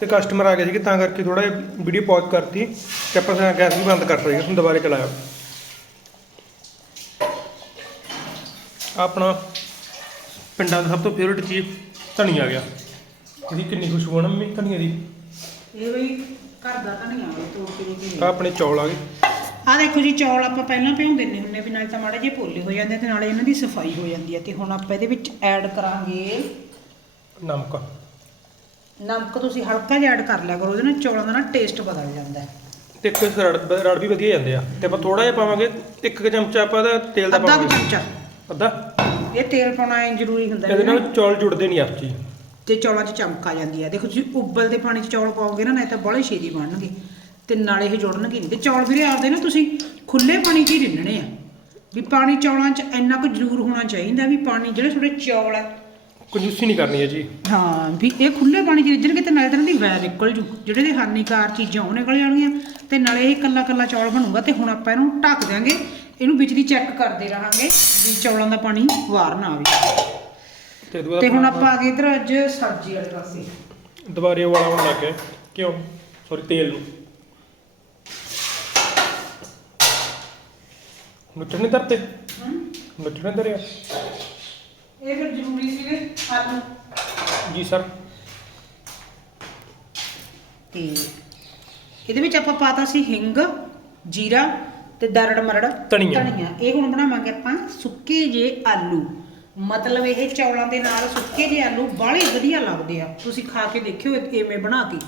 ਤੇ ਕਸਟਮਰ ਆ ਗਏ ਸੀ ਤਾਂ ਕਰਕੇ ਥੋੜਾ ਵੀਡੀਓ ਪੌਜ਼ ਕਰਤੀ। ਤੇ ਆਪਾਂ ਗੈਸ ਵੀ ਬੰਦ ਕਰਤਾ ਜੀ ਹੁਣ ਦੁਬਾਰੇ ਚਲਾਇਆ। ਆਪਣਾ ਪਿੰਡਾਂ ਦਾ ਸਭ ਤੋਂ ਫੇਵਰਟ ਚੀਜ਼ ਧਨੀਆ ਆ ਗਿਆ। ਇਹਦੀ ਕਿੰਨੀ ਖੁਸ਼ਬੂ ਆ ਨਾ ਮੰਮੀ ਧਨੀਆ ਦੀ? ਇਹ ਬਈ ਘਰ ਦਾ ਧਨੀਆ ਵਾ ਤੋੜ ਕੇ ਦੇ ਆ ਆਪਣੇ ਚੌਲ ਆ ਗਏ। ਆ ਦੇਖੋ ਜੀ ਚੌਲ ਆਪਾਂ ਪਹਿਲਾਂ ਭਿਉਂ ਦਿੰਨੇ ਹੁੰਨੇ ਵੀ ਨਾਲ ਤਾਂ ਮਾੜੇ ਜਿਹੇ ਪੋਲੇ ਹੋ ਜਾਂਦੇ ਤੇ ਨਾਲੇ ਇਹਨਾਂ ਦੀ ਸਫ਼ਾਈ ਹੋ ਜਾਂਦੀ ਹੈ ਤੇ ਹੁਣ ਆਪਾਂ ਇਹਦੇ ਵਿੱਚ ਐਡ ਕਰਾਂਗੇ ਨਮਕ। ਨਮਕ ਤੁਸੀਂ ਹਲਕਾ ਜਿਹਾ ਐਡ ਕਰ ਲਿਆ ਕਰੋ ਉਹਦੇ ਨਾਲ ਚੌਲਾਂ ਦਾ ਨਾ ਟੇਸਟ ਬਦਲ ਜਾਂਦਾ। ਹੈ ਤੇ ਇੱਕ ਰੜ ਰੜ ਵੀ ਵਧੀਆ ਜਾਂਦੇ ਆ। ਤੇ ਆਪਾਂ ਥੋੜਾ ਜਿਹਾ ਪਾਵਾਂਗੇ ਇੱਕ ਕੁ ਚਮਚਾ ਆਪਾਂ ਇਹਦਾ ਤੇਲ ਦਾ ਅੱਧਾ ਕੁ ਪਾਵਾਂਗੇ। ਚਮਚਾ। ਅੱਧਾ? ਇਹ ਤੇਲ ਪਾਉਣਾ ਐ ਜ਼ਰੂਰੀ ਹੁੰਦਾ ਇਹਦੇ ਨਾਲ ਚੌਲ ਜੁੜਦੇ ਨਹੀਂ ਆਪਸ 'ਚ। ਤੇ ਚੌਲਾਂ 'ਚ ਚਮਕ ਆ ਜਾਂਦੀ ਹੈ ਦੇਖੋ ਤੁਸੀਂ ਉਬਲਦੇ ਪਾਣੀ 'ਚ ਚੌਲ ਪਾਓਗੇ ਨਾ ਨਹੀਂ ਤਾਂ ਬੜੇ ਛੇਤੀ ਬਣਨਗੇ ਤੇ ਨਾਲੇ ਇਹ ਜੁੜਨਗੇ ਨਹੀਂ। ਤੇ ਚੌਲ ਵੀਰੇ ਆਪਦੇ ਨਾ ਤੁਸੀਂ ਖੁੱਲੇ ਪਾਣੀ 'ਚ ਹੀ ਰਿੰਨਣੇ ਆ। ਵੀ ਪਾਣੀ ਚੌਲਾਂ 'ਚ ਇੰਨਾ ਕੁ ਜ਼ਰੂਰ ਹੋਣਾ ਚਾਹੀਦਾ ਵੀ ਪਾਣੀ ਜਿਹੜੇ ਤੁਹਾਡੇ ਚੌਲ ਆ। ਕੰਜੂਸੀ ਨਹੀਂ ਕਰਨੀ ਹੈ ਜੀ। ਹਾਂ ਵੀ ਇਹ ਖੁੱਲੇ ਪਾਣੀ 'ਚ ਰਿੱਝਣਗੇ ਤੇ ਨਾਲੇ ਤਾਂ ਇਹਨਾਂ ਦੀ ਵੈ ਨਿਕਲ ਜੂ। ਜਿਹੜੇ ਦੇ ਹਾਨੀਕਾਰ ਚੀਜ਼ਾਂ ਉਹ ਨਿਕਲ ਜਾਣਗੀਆਂ ਤੇ ਨਾਲੇ ਇਹ ਕੱਲਾ ਕੱਲਾ ਚੌਲ ਬਣੂਗਾ ਤੇ ਹੁਣ ਆਪਾਂ ਇਹਨੂੰ ਢੱਕ ਦਿਆਂਗੇ। ਇਹਨੂੰ ਦੀ ਚੈੱਕ ਕਰਦੇ ਰਹਾਂਗੇ ਵੀ ਚੌਲਾਂ ਦਾ ਪਾਣੀ ਬਾਹਰ ਨਾ ਆਵੇ। ਤੇ ਹੁਣ ਆਪਾਂ ਆ ਗਏ ਇਧਰ ਅੱਜ ਸਬਜ਼ੀ ਵਾਲੇ ਪਾਸੇ। ਦੁਬਾਰੇ ਉਬਾਲਾ ਹੋਣ ਲੱਗ ਗਿਆ। ਕਿਉਂ? ਸੌਰੀ ਤੇਲ ਨੂੰ। ਨੁੱਚਣੇ ਧਰਤੇ? ਨੁੱਚਣੇ ਧਰਿਆ? ਇਹ ਫਿਰ ਜ਼ਰੂਰੀ ਸੀਗੇ ਆਲੂ ਜੀ ਸਰ ਤੇ ਇਹਦੇ ਵਿੱਚ ਆਪਾਂ ਪਾਤਾ ਸੀ ਹਿੰਗ ਜੀਰਾ ਤੇ ਦਰੜ ਮਰੜ ਧਨੀਆ। ਇਹ ਹੁਣ ਬਣਾਵਾਂਗੇ ਆਪਾਂ ਸੁੱਕੇ ਜੇ ਆਲੂ। ਮਤਲਬ ਇਹ ਚੌਲਾਂ ਦੇ ਨਾਲ ਸੁੱਕੇ ਜੇ ਆਲੂ ਬਾਹਲੇ ਵਧੀਆ ਲੱਗਦੇ ਆ। ਤੁਸੀਂ ਖਾ ਕੇ ਦੇਖਿਓ ਐਵੇਂ ਬਣਾ ਕੇ।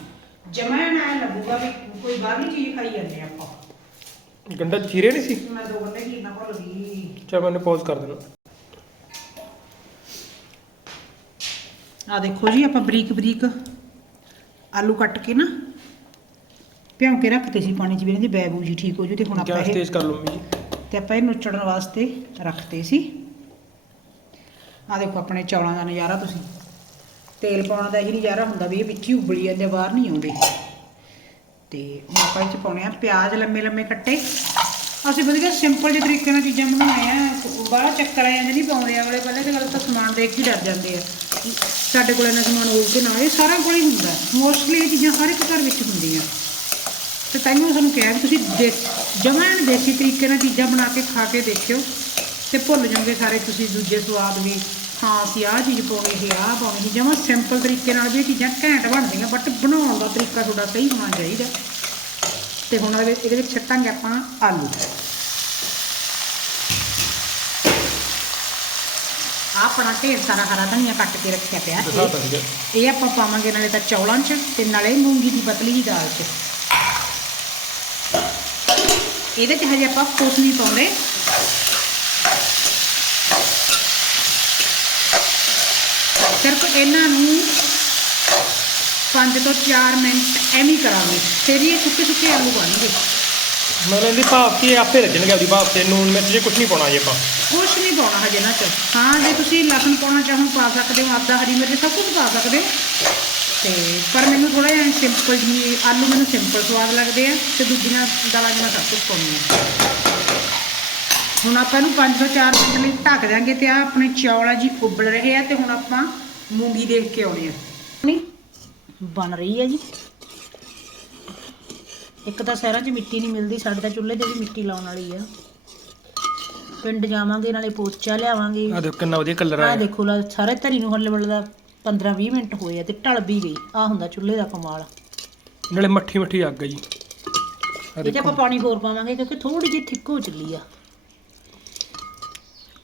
ਜਮੈਣ ਐ ਲੱਗੂਗਾ ਵੀ ਕੋਈ ਬਾਹਰਲੀ ਚੀਜ਼ ਖਾਈ ਜਾਂਦੇ ਆ ਆਪਾਂ। ਗੰਡਾ ਚੀਰੇ ਨਹੀਂ ਸੀ? ਮੈਂ ਦੋ ਗੰਢੇ ਕੀ ਨਾ ਭੁੱਲ ਗਈ ਚਲ ਮੈਨੂੰ ਪੌਜ਼ ਕਰ ਦੇਣਾ ਆ ਦੇਖੋ ਜੀ ਆਪਾਂ ਬਰੀਕ ਬਰੀਕ ਆਲੂ ਕੱਟ ਕੇ ਨਾ ਭਿਉਂ ਕੇ ਰੱਖਤੇ ਸੀ ਪਾਣੀ 'ਚ ਵੀ ਇਹਨਾਂ ਦੀ ਬੈਬੂ ਜੀ ਠੀਕ ਹੋ ਜੂ ਤੇ ਹੁਣ ਆਪਾਂ ਗੈਸ ਇਹ ਤੇਜ਼ ਕਰ ਲਓ ਮੰਮੀ ਜੀ। ਤੇ ਆਪਾਂ ਇਹ ਨੁਚੜਨ ਵਾਸਤੇ ਰੱਖਤੇ ਸੀ। ਆ ਦੇਖੋ ਆਪਣੇ ਚੌਲਾਂ ਦਾ ਨਜ਼ਾਰਾ ਤੁਸੀਂ। ਤੇਲ ਪਾਉਣ ਦਾ ਇਹ ਨਜ਼ਾਰਾ ਹੁੰਦਾ ਵੀ ਇਹ ਵਿੱਚ ਹੀ ਉਬਲੀ ਜਾਂਦੇ ਬਾਹਰ ਨਹੀਂ ਆਉਂਦੇ। ਤੇ ਹੁਣ ਆਪਾਂ ਇਹ ਚ ਪਾਉਣੇ ਆ ਪਿਆਜ਼ ਲੰਮੇ ਲੰਮੇ ਕੱਟੇ। ਅਸੀਂ ਵਧੀਆ ਸਿੰਪਲ ਜਿਹੇ ਤਰੀਕੇ ਨਾਲ ਚੀਜ਼ਾਂ ਬਣਾਉਂਦੇ ਆ। ਬਾਹਲਾ ਚੱਕਰ ਆ ਜਾਂਦੇ ਨਹੀਂ ਪਾਉਂਦੇ ਅਗਲੇ ਪਹਿਲੇ ਤੇ ਗੱਲ ਤਾਂ ਸਮਾਨ ਦੇਖ ਕੇ ਹੀ ਡਰ ਜਾਂਦੇ ਆ। ਸਾਡੇ ਕੋਲ ਇੰਨਾ ਸਮਾਨ ਹੋਊ ਕਿ ਨਾ ਇਹ ਸਾਰਾ ਕੋਲ ਹੀ ਹੁੰਦਾ। ਮੋਸਟਲੀ ਇਹ ਚੀਜ਼ਾਂ ਹਰ ਇੱਕ ਘਰ ਵਿੱਚ ਹੁੰਦੀਆਂ। ਤੇ ਤਾਈਓ ਤੁਹਾਨੂੰ ਕਿਹਾ ਵੀ ਤੁਸੀਂ ਦੇਸ ਜਮਾਂ ਦੇਸੀ ਤਰੀਕੇ ਨਾਲ ਚੀਜ਼ਾਂ ਬਣਾ ਕੇ ਖਾ ਕੇ ਦੇਖਿਓ ਤੇ ਭੁੱਲ ਜਾਓਗੇ ਸਾਰੇ ਤੁਸੀਂ ਦੂਜੇ ਸਵਾਦ ਵੀ ਹਾਂ ਅਸੀਂ ਆਹ ਚੀਜ਼ ਪਾਉਣੀ ਸੀ ਆਹ ਪਾਉਣੀ ਸੀ। ਜਮਾਂ ਸਿੰਪਲ ਤਰੀਕੇ ਨਾਲ ਵੀ ਇਹ ਚੀਜ਼ਾਂ ਘੈਂਟ ਬਣਦੀਆਂ ਬਟ ਬਣਾਉਣ ਦਾ ਤਰੀਕਾ ਤੁਹਾਡਾ ਸਹੀ ਹੋਣਾ ਚਾਹੀਦਾ। ਤੇ ਹੁਣ ਇਹਦੇ ਇਹਦੇ ਵਿੱਚ ਛੱਟਾਂਗੇ ਆਪਾਂ ਆਲੂ। ਆਪਣਾ ਢੇਰ ਸਾਰਾ ਹਰਾ ਧਨੀਆ ਕੱਟ ਕੇ ਰੱਖਿਆ ਪਿਆ ਇਹ। ਆਪਾਂ ਪਾਵਾਂਗੇ ਨਾਲੇ ਤਾਂ ਚੌਲਾਂ 'ਚ ਤੇ ਨਾਲੇ ਮੂੰਗੀ ਦੀ ਪਤਲੀ ਦੀ ਦਾਲ 'ਚ। ਇਹਦੇ 'ਚ ਹਜੇ ਆਪਾਂ ਕੁਛ ਨਹੀਂ ਪਾਉਂਦੇ। ਸਿਰਫ ਇਹਨਾਂ ਨੂੰ 5 ਤੋਂ 4 ਮਿੰਟ ਐਵੇਂ ਕਰਾਂਗੇ। ਫਿਰ ਇਹ ਸੁੱਕੇ ਸੁੱਕੇ ਆਲੂ ਬਣਨਗੇ। ਮਤਲਬ ਇਹਦੀ ਭਾਫ ਕੀ ਆਪੇ ਲੱਗਣਗੇ ਆਪਦੀ ਭਾਫ ਤੇ ਨੂਨ ਮਿਰਚ ਜੇ ਕੁਝ ਨਹੀਂ ਪਾਉਣਾ ਜੀ ਆਪਾਂ। ਕੁਛ ਨਹੀਂ ਪਾਉਣਾ ਹਜੇ ਨਾ ਚ। ਹਾਂ ਜੇ ਤੁਸੀਂ ਲਸਣ ਪਾਉਣਾ ਚਾਹੋ ਪਾ ਸਕਦੇ ਹੋ ਆਦਾ ਹਰੀ ਮਿਰਚ ਸਭ ਕੁਝ ਪਾ ਸਕਦੇ ਹੋ। ਤੇ ਪਰ ਮੈਨੂੰ ਥੋੜਾ ਜਿਹਾ ਸਿੰਪਲ ਹੀ ਆਲੂ ਮੈਨੂੰ ਸਿੰਪਲ ਸਵਾਦ ਲੱਗਦੇ ਆ ਤੇ ਦੂਜੀਆਂ ਦਾਲਾਂ ਜਿਹਾ ਸਭ ਕੁਝ ਪਾਉਂਦੀ ਆ ਹੁਣ ਆਪਾਂ ਇਹਨੂੰ 5 ਤੋਂ 4 ਮਿੰਟ ਲਈ ਢੱਕ ਦਾਂਗੇ ਤੇ ਆ ਆਪਣੇ ਚੌਲ ਆ ਜੀ ਉਬਲ ਰਹੇ ਆ ਤੇ ਹੁਣ ਆਪਾਂ ਮੂੰਗੀ ਦੇਖ ਕੇ ਆਉਣੇ ਆ। ਬਣ ਰਹੀ ਆ ਜੀ। ਇੱਕ ਤਾਂ ਸਹਿਰਾਂ 'ਚ ਮਿੱਟੀ ਨਹੀਂ ਮਿਲਦੀ ਸਾਡੇ ਤਾਂ ਚੁੱਲ੍ਹੇ ਤੇ ਵੀ ਮਿੱਟੀ ਲਾਉਣ ਵਾਲੀ ਆ। ਪਿੰਡ ਜਾਵਾਂਗੇ ਨਾਲੇ ਪੋਚਾ ਲਿਆਵਾਂਗੇ। ਆ ਦੇਖੋ ਕਿੰਨਾ ਵਧੀਆ ਕਲਰ ਆ ਆ ਦੇਖੋ ਲਾ ਸਾਰੇ ਧਰੀ ਨੂੰ ਹੱਲੇ ਬੱਲਦਾ 15-20 ਮਿੰਟ ਹੋਏ ਆ ਤੇ ਢਲ ਵੀ ਗਈ। ਆ ਹੁੰਦਾ ਚੁੱਲ੍ਹੇ ਦਾ ਕਮਾਲ। ਨਾਲੇ ਮੱਠੀ ਮੱਠੀ ਆ ਜੀ। ਇਹ 'ਚ ਪਾਣੀ ਹੋਰ ਪਾਵਾਂਗੇ ਕਿਉਂਕਿ ਥੋੜੀ ਜਿਹੀ ਥਿੱਕ ਚੱਲੀ ਆ।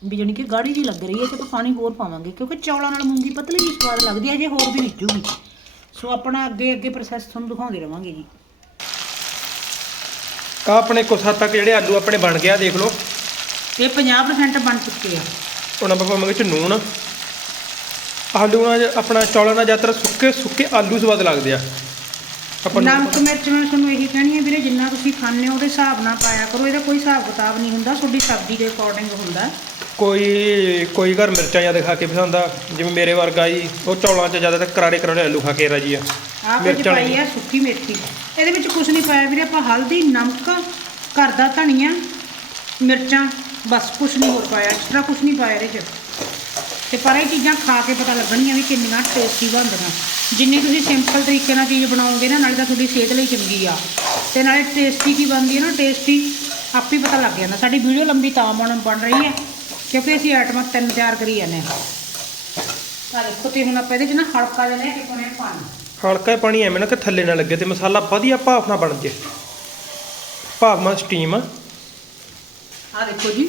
ਵੀ ਜਾਨੀ ਕਿ ਗਾੜੀ ਜੀ ਲੱਗ ਰਹੀ ਹੈ ਤੇ ਪਾਣੀ ਹੋਰ ਪਾਵਾਂਗੇ ਕਿਉਂਕਿ ਚੌਲਾਂ ਨਾਲ ਮੂੰਗੀ ਪਤਲੀ ਵੀ ਸਵਾਦ ਲੱਗਦੀ ਹੈ ਜੇ ਹੋਰ ਵੀ ਵਿੱਚੂਗੀ ਸੋ ਆਪਣਾ ਅੱਗੇ ਅੱਗੇ ਪ੍ਰੋਸੈਸ ਤੁਹਾਨੂੰ ਦਿਖਾਉਂਦੇ ਰਵਾਂਗੇ ਜੀ। ਤਾਂ ਆਪਣੇ ਕੁਛ ਹੱਦ ਤੱਕ ਜਿਹੜੇ ਆਲੂ ਆਪਣੇ ਬਣ ਗਿਆ ਦੇਖ ਲਓ। ਇਹ 50% ਬਣ ਚੁੱਕੇ ਆ। ਹੁਣ ਆਪਾਂ ਪਾਵਾਂਗੇ ਚ ਨੂਣ। ਆਲੂ ਨਾਲ ਆਪਣਾ ਚੌਲਾਂ ਨਾਲ ਜ਼ਿਆਦਾਤਰ ਸੁੱਕੇ ਸੁੱਕੇ ਆਲੂ ਸਵਾਦ ਲੱਗਦੇ ਆ। ਆਪਾਂ ਨੂੰ ਨਮਕ ਮਿਰਚ ਮੈਂ ਤੁਹਾਨੂੰ ਇਹੀ ਕਹਿਣੀ ਹੈ ਵੀਰੇ ਜਿੰਨਾ ਤੁਸੀਂ ਖਾਂਦੇ ਹੋ ਉਹਦੇ ਹਿਸਾਬ ਨਾਲ ਪਾਇਆ ਕਰੋ ਇਹਦਾ ਕੋਈ ਹਿਸਾਬ ਕਿਤਾਬ ਨਹੀਂ ਹੁੰਦਾ ਤੁਹਾਡੀ ਸਬਜ਼ੀ ਦੇ ਅਕੋਰਡਿੰਗ ਹੁੰਦਾ। ਕੋਈ ਕੋਈ ਘਰ ਮਿਰਚਾਂ ਜ਼ਿਆਦਾ ਖਾ ਕੇ ਪਸੰਦ ਆ ਜਿਵੇਂ ਮੇਰੇ ਵਰਗਾ ਜੀ ਉਹ ਚੌਲਾਂ 'ਚ ਜ਼ਿਆਦਾਤਰ ਕਰਾਰੇ ਕਰਾਰੇ ਆਲੂ ਖਾ ਕੇ ਰਾਜੀ ਆ ਆਹ ਮਿਰਚਾਂ ਪਾਈ ਆ ਸੁੱਕੀ ਮੇਥੀ ਇਹਦੇ ਵਿੱਚ ਕੁਝ ਨਹੀਂ ਪਾਇਆ ਵੀਰੇ ਆਪਾਂ ਹਲਦੀ ਨਮਕ ਘਰ ਦਾ ਧਨੀਆ ਮਿਰਚਾਂ ਬਸ ਕੁਝ ਨਹੀਂ ਹੋਰ ਪਾਇਆ ਐਕਸਟਰਾ ਕੁਝ ਨਹੀਂ ਪਾਇਆ ਇਹਦੇ 'ਚ। ਤੇ ਪਰ ਇਹ ਚੀਜ਼ਾਂ ਖਾ ਕੇ ਪਤਾ ਲੱਗਣੀਆਂ ਵੀ ਕਿੰਨੀਆਂ ਟੇਸਟੀ ਬਣਦੀਆਂ। ਜਿੰਨੀ ਤੁਸੀਂ ਸਿੰਪਲ ਤਰੀਕੇ ਨਾਲ ਚੀਜ਼ ਬਣਾਓਗੇ ਨਾ ਨਾਲੇ ਤਾਂ ਤੁਹਾਡੀ ਸਿਹਤ ਲਈ ਚੰਗੀ ਆ। ਤੇ ਨਾਲੇ ਟੇਸਟੀ ਕੀ ਬਣਦੀ ਹੈ ਨਾ ਟੇਸਟੀ ਆਪੇ ਹੀ ਪਤਾ ਲੱਗ ਜਾਂਦਾ। ਸਾਡੀ ਵੀਡੀਓ ਲੰਬੀ ਤਾਂ ਬਣ ਬਣ ਰਹੀ ਹੈ ਕਿਉਂਕਿ ਅਸੀਂ ਆਈਟਮਾਂ ਤਿੰਨ ਤਿਆਰ ਕਰੀ ਜਾਂਦੇ ਹਾਂ। ਤਾਂ ਦੇਖੋ ਤੇ ਹੁਣ ਆਪਾਂ ਇਹਦੇ 'ਚ ਨਾ ਹਲਕਾ ਜਿਹਾ ਲੈ ਕੇ ਪਾਉਣੇ ਪਾਣੀ। ਹਲਕਾ ਜਿਹਾ ਪਾਣੀ ਐਵੇਂ ਨਾ ਕਿ ਥੱਲੇ ਨਾ ਲੱਗੇ ਤੇ ਮਸਾਲਾ ਵਧੀਆ ਭਾਫ ਨਾਲ ਬਣ ਜੇ। ਭਾਫ ਨਾਲ ਸਟੀਮ ਆ ਦੇਖੋ ਜੀ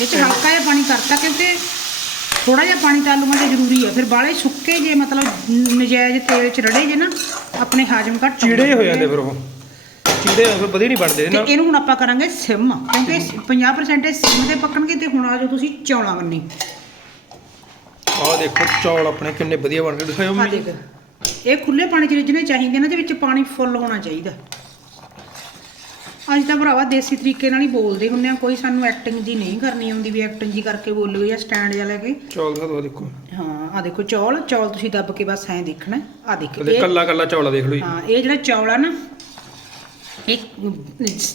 ਇਹ ਚ ਹਲਕਾ ਜਿਹਾ ਪਾਣੀ ਕਰਤਾ ਕਿਉਂਕਿ ਥੋੜਾ ਜਿਹਾ ਪਾਣੀ ਤਾਂ ਆਲੂਆਂ 'ਚ ਜ਼ਰੂਰੀ ਹੈ ਫਿਰ ਬਾਲੇ ਸੁੱਕੇ ਜੇ ਮਤਲਬ ਨਜਾਇਜ਼ ਤੇਲ 'ਚ ਰੜੇ ਜੇ ਨਾ ਆਪਣੇ ਹਾਜਮ ਘੱਟ ਚੀੜੇ ਹੋ ਜਾਂਦੇ ਫਿਰ ਉਹ। ਚੀੜੇ ਹੋ ਕੇ ਵਧੀਆ ਨਹੀਂ ਬਣਦੇ ਤੇ ਨਾ। ਇਹਨੂੰ ਹੁਣ ਆਪਾਂ ਕਰਾਂਗੇ ਸਿਮ ਕਿਉਂਕਿ 50% ਇਹ ਸਿਮ ਤੇ ਪੱਕਣਗੇ ਤੇ ਹੁਣ ਆ ਜਾਓ ਤੁਸੀਂ ਚੌਲਾਂ ਬੰਨੀ। ਆਹ ਦੇਖੋ ਚੌਲ ਆਪਣੇ ਕਿੰਨੇ ਵਧੀਆ ਬਣ ਕੇ ਦਿਖਾਓ ਆ ਮੰਮੀ ਦੇਖ ਇਹ ਖੁੱਲੇ ਪਾਣੀ 'ਚ ਰਿੱਝਣੇ ਚਾਹੀਦੇ ਨੇ ਤੇ ਵਿੱਚ ਪਾਣੀ ਫੁੱਲ ਹੋਣਾ ਚਾਹੀਦਾ। ਅੱਜ ਤਾਂ ਭਰਾਵਾ ਦੇਸੀ ਤਰੀਕੇ ਨਾਲ ਹੀ ਬੋਲਦੇ ਹੁੰਦੇ ਆ ਕੋਈ ਸਾਨੂੰ ਐਕਟਿੰਗ ਜੀ ਨਹੀਂ ਕਰਨੀ ਆਉਂਦੀ ਵੀ ਐਕਟਿੰਗ ਜੀ ਕਰਕੇ ਬੋਲੋ ਜਾਂ ਸਟੈਂਡ ਜਿਹਾ ਲੈ ਕੇ। ਚੌਲ ਦਿਖਾ ਦਿਓ ਦੇਖੋ। ਹਾਂ ਆ ਦੇਖੋ ਚੌਲ ਚੌਲ ਤੁਸੀਂ ਦੱਬ ਕੇ ਬਸ ਐਂ ਦੇਖਣਾ ਆ ਦੇਖੋ। ਇਹ ਕੱਲਾ ਕੱਲਾ ਚੌਲਾ ਦੇਖ ਲਓ ਜੀ। ਹਾਂ ਇਹ ਜਿਹੜਾ ਚੌਲ ਆ ਨਾ ਇੱਕ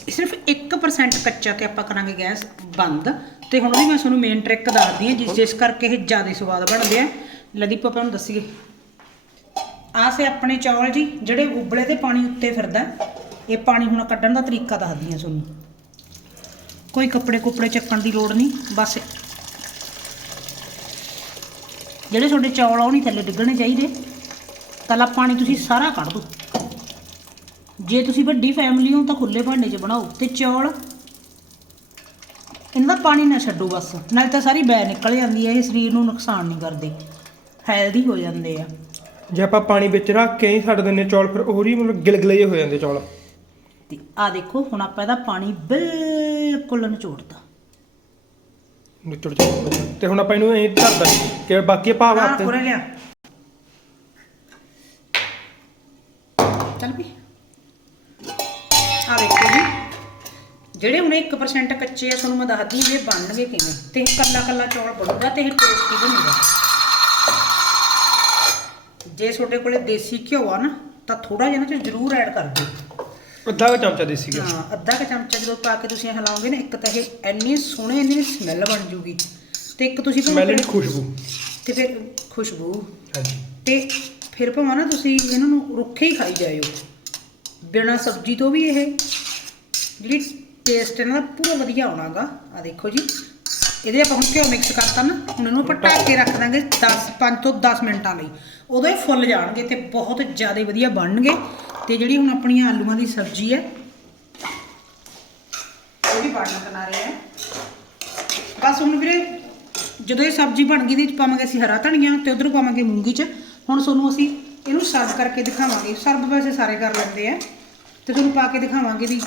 ਸਿਰਫ 1% ਕੱਚਾ ਤੇ ਆਪਾਂ ਕਰਾਂਗੇ ਗੈਸ ਬੰਦ। ਤੇ ਹੁਣ ਵੀ ਮੈਂ ਤੁਹਾਨੂੰ ਮੇਨ ਟ੍ਰਿਕ ਦੱਸਦੀ ਹਾਂ ਜਿਸ ਜਿਸ ਕਰਕੇ ਇਹ ਜ਼ਿਆਦਾ ਸਵਾਦ ਬਣਦੇ ਆ। ਲਦੀਪ ਆਪਾਂ ਨੂੰ ਦੱਸੀਏ। ਆਹ ਸੇ ਆਪਣੇ ਚੌਲ ਜੀ ਜਿਹੜੇ ਉਬਲੇ ਤੇ ਪਾਣੀ ਉੱਤੇ ਫਿਰਦਾ। ਇਹ ਪਾਣੀ ਹੁਣ ਕੱਢਣ ਦਾ ਤਰੀਕਾ ਦੱਸਦੀ ਹਾਂ ਤੁਹਾਨੂੰ। ਕੋਈ ਕੱਪੜੇ ਕੁੱਪੜੇ ਚੱਕਣ ਦੀ ਲੋੜ ਨਹੀਂ, ਬਸ। ਜਿਹੜੇ ਤੁਹਾਡੇ ਚੌਲ ਆ, ਉਹ ਨਹੀਂ ਥੱਲੇ ਡਿੱਗਣੇ ਚਾਹੀਦੇ। ਤਲਾ ਪਾਣੀ ਤੁਸੀਂ ਸਾਰਾ ਕੱਢ ਦਿਓ। ਜੇ ਤੁਸੀਂ ਵੱਡੀ ਫੈਮਿਲੀ ਹੋ, ਤਾਂ ਖੁੱਲੇ ਭਾਂਡੇ 'ਚ ਬਣਾਓ ਤੇ ਚੌਲ। ਇਹਨਾਂ ਦਾ ਪਾਣੀ ਨਾ ਛੱਡੋ ਬਸ, ਨਾਲ ਤਾਂ ਸਾਰੀ ਬੈ ਨਿਕਲ ਜਾਂਦੀ ਹੈ, ਇਹ ਸਰੀਰ ਨੂੰ ਨੁਕਸਾਨ ਨਹੀਂ ਕਰਦੇ। ਹੈਲਦੀ ਹੋ ਜਾਂਦੇ ਆ। ਜੇ ਆਪਾਂ ਪਾਣੀ ਵਿੱਚ ਰੱਖ ਕੇ ਹੀ ਛੱਡ ਦਿੰਨੇ ਚੌਲ, ਫਿਰ ਹੋਰ ਹੀ ਮਤਲਬ ਗਿਲਗਲੇ ਹੋ ਜਾਂਦੇ ਚੌਲ। ਤੇ ਆ ਦੇਖੋ ਹੁਣ ਆਪਾਂ ਇਹਦਾ ਪਾਣੀ ਬਿਲਕੁਲ ਨਿਚੋੜਤਾ। ਨਿਚੜ ਚੌਲ ਤੇ ਹੁਣ ਆਪਾਂ ਇਹਨੂੰ ਐਂ ਧਰ ਦਾਂਗੇ। ਕਿ ਬਾਕੀ ਭਾਵ ਆ ਆਪਤੇ ਕੋਰੇ ਲਿਆ। ਚੱਲ ਵੀ। ਆ ਦੇਖੋ ਜੀ। ਜਿਹੜੇ ਹੁਣ 1% ਕੱਚੇ ਆ ਤੁਹਾਨੂੰ ਮੈਂ ਦੱਸਦੀ ਇਹ ਬਣਨਗੇ ਕਿਵੇਂ। ਤੇ ਇਹ ਕੱਲਾ ਕੱਲਾ ਚੌਲ ਬਣੂਗਾ ਤੇ ਇਹ ਟੇਸਟੀ ਬਣੂਗਾ। ਜੇ ਤੁਹਾਡੇ ਕੋਲੇ ਦੇਸੀ ਘਿਓ ਆ ਨਾ ਤਾਂ ਥੋੜਾ ਜਿਹਾ ਨਾ ਚ ਜ਼ਰੂਰ ਐਡ ਕਰ ਦਿਓ। ਅੱਧਾ ਕੁ ਚਮਚਾ ਦੇਸੀ ਘਿਓ। ਹਾਂ ਅੱਧਾ ਕੁ ਚਮਚਾ ਜਦੋਂ ਪਾ ਕੇ ਤੁਸੀਂ ਹਿਲਾਓਗੇ ਨਾ ਇੱਕ ਤਾਂ ਇਹ ਇੰਨੀ ਸੋਹਣੀ ਇੰਨੀ ਸਮੈਲ ਬਣ ਜੂਗੀ ਤੇ ਇੱਕ ਤੁਸੀਂ ਭਾਵੇਂ ਸਮੈਲ ਨਹੀਂ ਖੁਸ਼ਬੂ। ਤੇ ਫਿਰ ਖੁਸ਼ਬੂ। ਹਾਂਜੀ। ਤੇ ਫਿਰ ਭਾਵੇਂ ਨਾ ਤੁਸੀਂ ਇਹਨਾਂ ਨੂੰ ਰੁੱਖੇ ਹੀ ਖਾਈ ਜਾਇਓ। ਬਿਨਾਂ ਸਬਜ਼ੀ ਤੋਂ ਵੀ ਇਹ ਜਿਹੜੀ ਟੇਸਟ ਇਹਨਾਂ ਦਾ ਪੂਰਾ ਵਧੀਆ ਆਉਣਾਗਾ। ਆ ਦੇਖੋ ਜੀ ਇਹਦੇ ਆਪਾਂ ਹੁਣ ਘਿਓ ਮਿਕਸ ਕਰਤਾ ਨਾ ਹੁਣ ਇਹਨੂੰ ਆਪਾਂ ਢੱਕ ਕੇ ਰੱਖ ਦਾਂਗੇ 10 5 ਤੋਂ 10 ਮਿੰਟਾਂ ਲਈ। ਉਦੋਂ ਇਹ ਫੁੱਲ ਜਾਣਗੇ ਤੇ ਬਹੁਤ ਜ਼ਿਆਦਾ ਵਧੀਆ ਬਣਨਗੇ। ਤੇ ਜਿਹੜੀ ਹੁਣ ਆਪਣੀਆਂ ਆਲੂਆਂ ਦੀ ਸਬਜ਼ੀ ਹੈ, ਉਹ ਵੀ ਬਣਨ ਰਹੇ ਹੈ। ਬਸ ਹੁਣ ਵੀਰੇ, ਜਦੋਂ ਇਹ ਸਬਜ਼ੀ ਬਣ ਗਈ ਦੇ ਵਿੱਚ ਪਾਵਾਂਗੇ ਅਸੀਂ ਹਰਾ ਧਨੀਆ ਤੇ ਉਧਰੋਂ ਪਾਵਾਂਗੇ ਮੂੰਗੀ ਚ। ਹੁਣ ਤੁਹਾਨੂੰ ਅਸੀਂ ਇਹਨੂੰ ਸਰਵ ਕਰਕੇ ਦਿਖਾਵਾਂਗੇ। ਸਰਵ ਵੈਸੇ ਸਾਰੇ ਕਰ ਲੈਂਦੇ ਆ। ਤੇ ਤੁਹਾਨੂੰ ਪਾ ਕੇ ਦਿਖਾਵਾਂਗੇ ਵੀ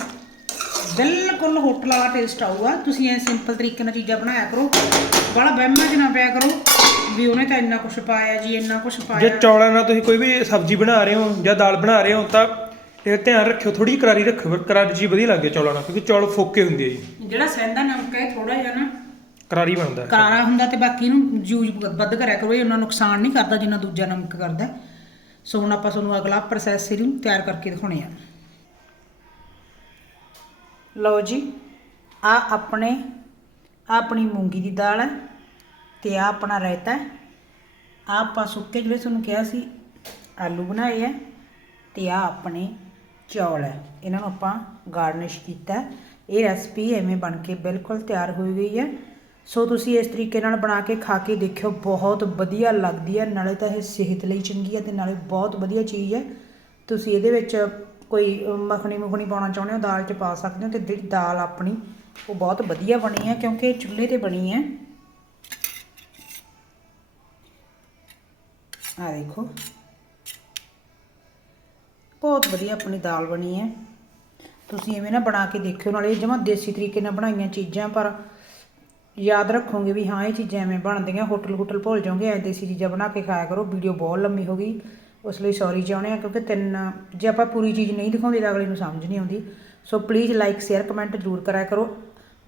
ਬਿਲਕੁਲ ਹੋਟਲ ਵਾਲਾ ਟੇਸਟ ਆਊਗਾ। ਤੁਸੀਂ ਐ ਸਿੰਪਲ ਤਰੀਕੇ ਨਾਲ ਚੀਜ਼ਾਂ ਬਣਾਇਆ ਕਰੋ। ਬੜਾ ਵਹਿਮਾਂ 'ਚ ਨਾ ਪਿਆ ਕਰੋ। ਵੀ ਉਹਨੇ ਤਾਂ ਇੰਨਾ ਕੁਝ ਪਾਇਆ ਜੀ ਇੰਨਾ ਕੁਝ ਜੇ ਪਾਇਆ ਚੌਲਾਂ ਨਾਲ ਤੁਸੀਂ ਕੋਈ ਵੀ ਸਬਜ਼ੀ ਬਣਾ ਰਹੇ ਹੋ ਜਾਂ ਦਾਲ ਬਣਾ ਰਹੇ ਹੋ ਤਾਂ ਇਹ ਧਿਆਨ ਰੱਖਿਓ ਥੋੜੀ ਕਰਾਰੀ ਰੱਖਿਓ ਕਰਾਰੀ ਜੀ ਵਧੀਆ ਲੱਗਦੀ ਹੈ ਚੌਲਾਂ ਨਾਲ ਕਿਉਂਕਿ ਚੌਲ ਫੋਕੇ ਹੁੰਦੇ ਆ ਜੀ। ਜਿਹੜਾ ਸੈਂਦਾ ਨਮਕ ਹੈ ਥੋੜਾ ਜਿਹਾ ਨਾ ਕਰਾਰੀ ਬਣਦਾ ਹੈ। ਕਰਾਰਾ ਹੁੰਦਾ ਤੇ ਬਾਕੀ ਇਹਨੂੰ ਯੂਜ਼ ਵੱਧ ਕਰਿਆ ਕਰੋ ਇਹ ਉਹਨਾਂ ਨੁਕਸਾਨ ਨਹੀਂ ਕਰਦਾ ਜਿੰਨਾ ਦੂਜਾ ਨਮਕ ਕਰਦਾ। ਸੋ ਹੁਣ ਆਪਾਂ ਤੁਹਾਨੂੰ ਅਗਲਾ ਪ੍ਰੋਸੈਸ ਇਹਨੂੰ ਤਿਆਰ ਕਰਕੇ ਦਿਖਾਉਣੇ ਆ। ਲਓ ਜੀ ਆ ਆਪਣੇ ਆਹ ਆਪਣੀ ਮੂੰਗੀ ਦੀ ਦਾਲ ਹੈ। ਤੇ ਆ ਆਪਣਾ ਰਾਇਤਾ ਹੈ। ਆ ਆਪਾਂ ਸੁੱਕੇ ਜਿਹੜੇ ਤੁਹਾਨੂੰ ਕਿਹਾ ਸੀ, ਆਲੂ ਬਣਾਏ ਹੈ ਤੇ ਆ ਆਪਣੇ ਚੌਲ ਹੈ। ਇਹਨਾਂ ਨੂੰ ਆਪਾਂ ਗਾਰਨਿਸ਼ ਕੀਤਾ ਇਹ ਰੈਸਪੀ ਐਵੇਂ ਬਣ ਕੇ ਬਿਲਕੁਲ ਤਿਆਰ ਹੋਈ ਗਈ ਹੈ। ਸੋ ਤੁਸੀਂ ਇਸ ਤਰੀਕੇ ਨਾਲ ਬਣਾ ਕੇ ਖਾ ਕੇ ਦੇਖਿਓ, ਬਹੁਤ ਵਧੀਆ ਲੱਗਦੀ ਹੈ। ਨਾਲੇ ਤਾਂ ਇਹ ਸਿਹਤ ਲਈ ਚੰਗੀ ਹੈ ਤੇ ਨਾਲੇ ਬਹੁਤ ਵਧੀਆ ਚੀਜ਼ ਹੈ। ਤੁਸੀਂ ਇਹਦੇ ਵਿੱਚ ਕੋਈ ਮੱਖਣੀ ਮੁਖਣੀ ਪਾਉਣਾ ਚਾਹੁੰਦੇ ਹੋ, ਦਾਲ 'ਚ ਪਾ ਸਕਦੇ ਹੋ ਤੇ ਜਿਹੜੀ ਦਾਲ ਆਪਣੀ, ਉਹ ਬਹੁਤ ਵਧੀਆ ਬਣੀ ਹੈ ਕਿਉਂਕਿ ਇਹ ਚੁੱਲ੍ਹੇ ਤੇ ਬਣੀ ਹੈ। ਆ ਦੇਖੋ। ਬਹੁਤ ਵਧੀਆ ਆਪਣੀ ਦਾਲ ਬਣੀ ਹੈ। ਤੁਸੀਂ ਐਵੇਂ ਨਾ ਬਣਾ ਕੇ ਦੇਖਿਓ, ਨਾਲੇ ਜਮਾ ਦੇਸੀ ਤਰੀਕੇ ਨਾਲ ਬਣਾਈਆਂ ਚੀਜ਼ਾਂ, ਪਰ ਯਾਦ ਰੱਖੋਗੇ ਵੀ ਹਾਂ, ਇਹ ਚੀਜ਼ਾਂ ਐਵੇਂ ਬਣਦੀਆਂ ਹੋਟਲ ਹੋਟਲ ਭੁੱਲ ਜਾਓਗੇ, ਐ ਦੇਸੀ ਚੀਜ਼ਾਂ ਬਣਾ ਕੇ ਖਾਇਆ ਕਰੋ, ਵੀਡੀਓ ਬਹੁਤ ਲੰਮੀ ਹੋ ਗਈ, ਉਸ ਲਈ ਸੌਰੀ ਚਾਹੁੰਦੇ ਆ, ਕਿਉਂਕਿ ਤਿੰਨ, ਜੇ ਆਪਾਂ ਪੂਰੀ ਚੀਜ਼ ਨਹੀਂ ਦਿਖਾਉਂਦੇ ਤਾਂ ਅਗਲੇ ਨੂੰ ਸਮਝ ਨਹੀਂ ਆਉਂਦੀ। So please like share comment ਜ਼ਰੂਰ ਕਰਿਆ ਕਰੋ।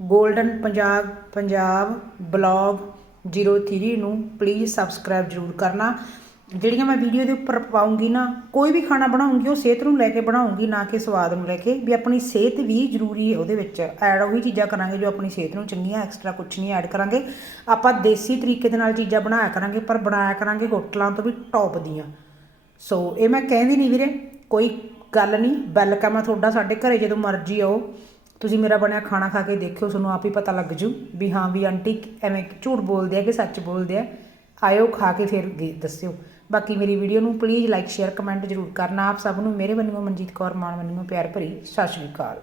ਗੋਲਡਨ ਪੰਜਾਬ ਪੰਜਾਬ ਬਲੌਗ 03 ਨੂੰ ਪਲੀਜ਼ ਸਬਸਕ੍ਰਾਈਬ ਜ਼ਰੂਰ ਕਰਨਾ। ਜਿਹੜੀਆਂ ਮੈਂ ਵੀਡੀਓ ਦੇ ਉੱਪਰ ਪਾਉਂਗੀ ਨਾ, ਕੋਈ ਵੀ ਖਾਣਾ ਬਣਾਉਂਗੀ, ਉਹ ਸਿਹਤ ਨੂੰ ਲੈ ਕੇ ਬਣਾਉਂਗੀ, ਨਾ ਕਿ ਸਵਾਦ ਨੂੰ ਲੈ ਕੇ, ਵੀ ਆਪਣੀ ਸਿਹਤ ਵੀ ਜ਼ਰੂਰੀ ਹੈ ਉਹਦੇ ਵਿੱਚ। ਐਡ ਉਹੀ ਚੀਜ਼ਾਂ ਕਰਾਂਗੇ ਜੋ ਆਪਣੀ ਸਿਹਤ ਨੂੰ ਚੰਗੀਆਂ ਐਕਸਟਰਾ ਕੁਝ ਨਹੀਂ ਐਡ ਕਰਾਂਗੇ। ਆਪਾਂ ਦੇਸੀ ਤਰੀਕੇ ਦੇ ਨਾਲ ਚੀਜ਼ਾਂ ਬਣਾਇਆ ਕਰਾਂਗੇ, ਪਰ ਬਣਾਇਆ ਕਰਾਂਗੇ ਹੋਟਲਾਂ ਤੋਂ ਵੀ ਟੌਪ ਦੀਆਂ। ਸੋ ਇਹ ਮੈਂ ਕਹਿੰਦੀ ਨਹੀਂ ਵੀਰੇ, ਕੋਈ ਗੱਲ ਨਹੀਂ ਵੈਲਕਮ ਆ ਤੁਹਾਡਾ ਸਾਡੇ ਘਰੇ, ਜਦੋਂ ਮਰਜ਼ੀ ਆਓ। ਤੁਸੀਂ ਮੇਰਾ ਬਣਿਆ ਖਾਣਾ ਖਾ ਕੇ ਦੇਖਿਓ, ਤੁਹਾਨੂੰ ਆਪ ਹੀ ਪਤਾ ਲੱਗ ਜੂ ਵੀ ਹਾਂ, ਵੀ ਆਂਟੀ ਐਵੇਂ ਝੂਠ ਬੋਲਦੇ ਆ ਕਿ ਸੱਚ ਬੋਲਦੇ ਆ। ਆਇਓ, ਖਾ ਕੇ ਫਿਰ ਦੇ- ਦੱਸਿਓ। ਬਾਕੀ ਮੇਰੀ ਵੀਡੀਓ ਨੂੰ ਪਲੀਜ਼ ਲਾਈਕ ਸ਼ੇਅਰ ਕਮੈਂਟ ਜ਼ਰੂਰ ਕਰਨਾ। ਆਪ ਸਭ ਨੂੰ ਮੇਰੇ ਵੱਲੋਂ ਮਨਜੀਤ ਕੌਰ, ਮਾਨ ਵੱਲੋਂ ਪਿਆਰ ਭਰੀ, ਸਤਿ ਸ਼੍ਰੀ ਅਕਾਲ।